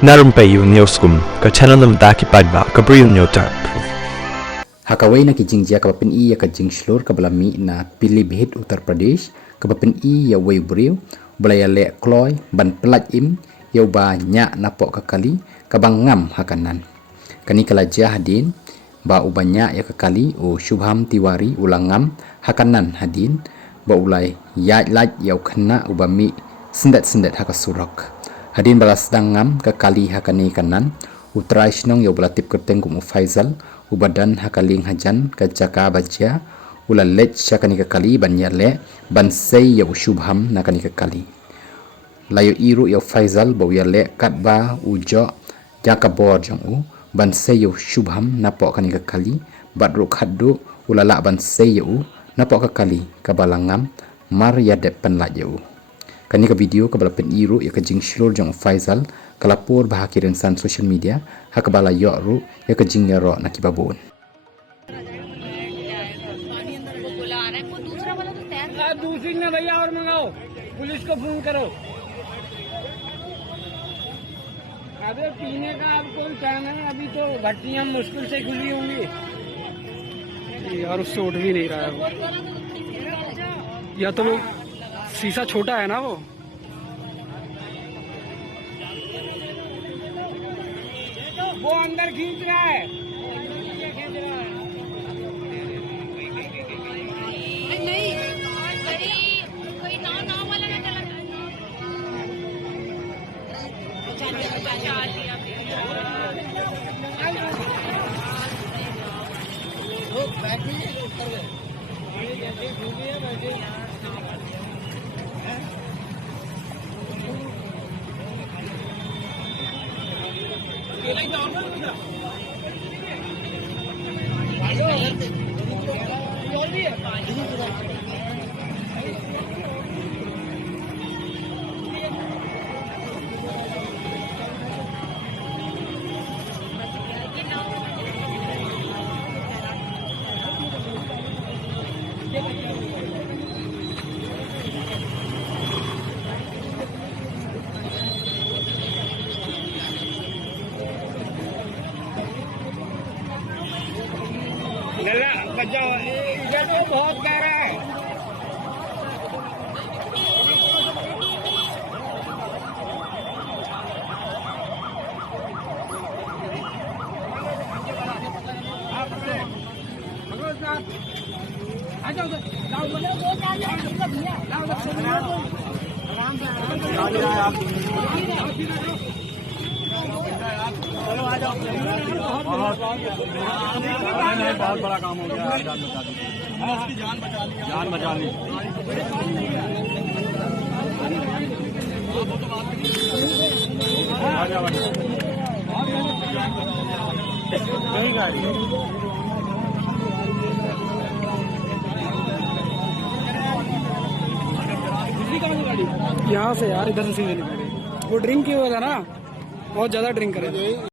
Narum payu neoskum ka chananam daki padba ka briu neotar. Hakawai na kijingjia kapapen I ya kajing shlur kabalami na Pilibhit Uttar Pradesh kapapen I ya wei briu belaya le kloy ban pelat im ya ba nya napok kakali kabang ngam hakanan. Kani kalajah hadin ba ubanya ya kakali o Shubham Tiwari ulang ngam hakanan hadin ba ulai ya laj ya khna ubami sendat hakasurak. Hadin balas dangam kakali hakani kanan utrai shnong yo belatip kerteng kum Faizal ubadan hakaling hajan kajaka baja ulalech shakani kakali banyale bansei yo Shubham nakani kakali layo iru yo Faizal bawyale katba ujo jakabor jong u bansei yo Shubham napok kani kakali badru khaddu ulala bansei yo napok kakali kabalangam mar yadep penlaj yo kani ka video kabalapen iru ya kajing shlur jong Faizal kalapur bahakirin san social media hakabala yo ru ya kajing ya ro nakibabun दूसरी में भैया और मंगाओ police को phone करो अबे पीने का अब कौन टाइम है अभी तो भट्टियां मुश्किल से खुली होंगी यार उससे उठ भी नहीं रहा है वो या तो वो शीशा छोटा है ना वो अंदर खींच रहा है बचाओ इधर तो बहुत गहरा है चलो आ जाओ बहुत बड़ा काम हो गया जान बचा ली नहीं गाड़ी यहाँ से यार इधर से सीधे निकले वो ड्रिंक किया हुआ था ना बहुत ज्यादा ड्रिंक करे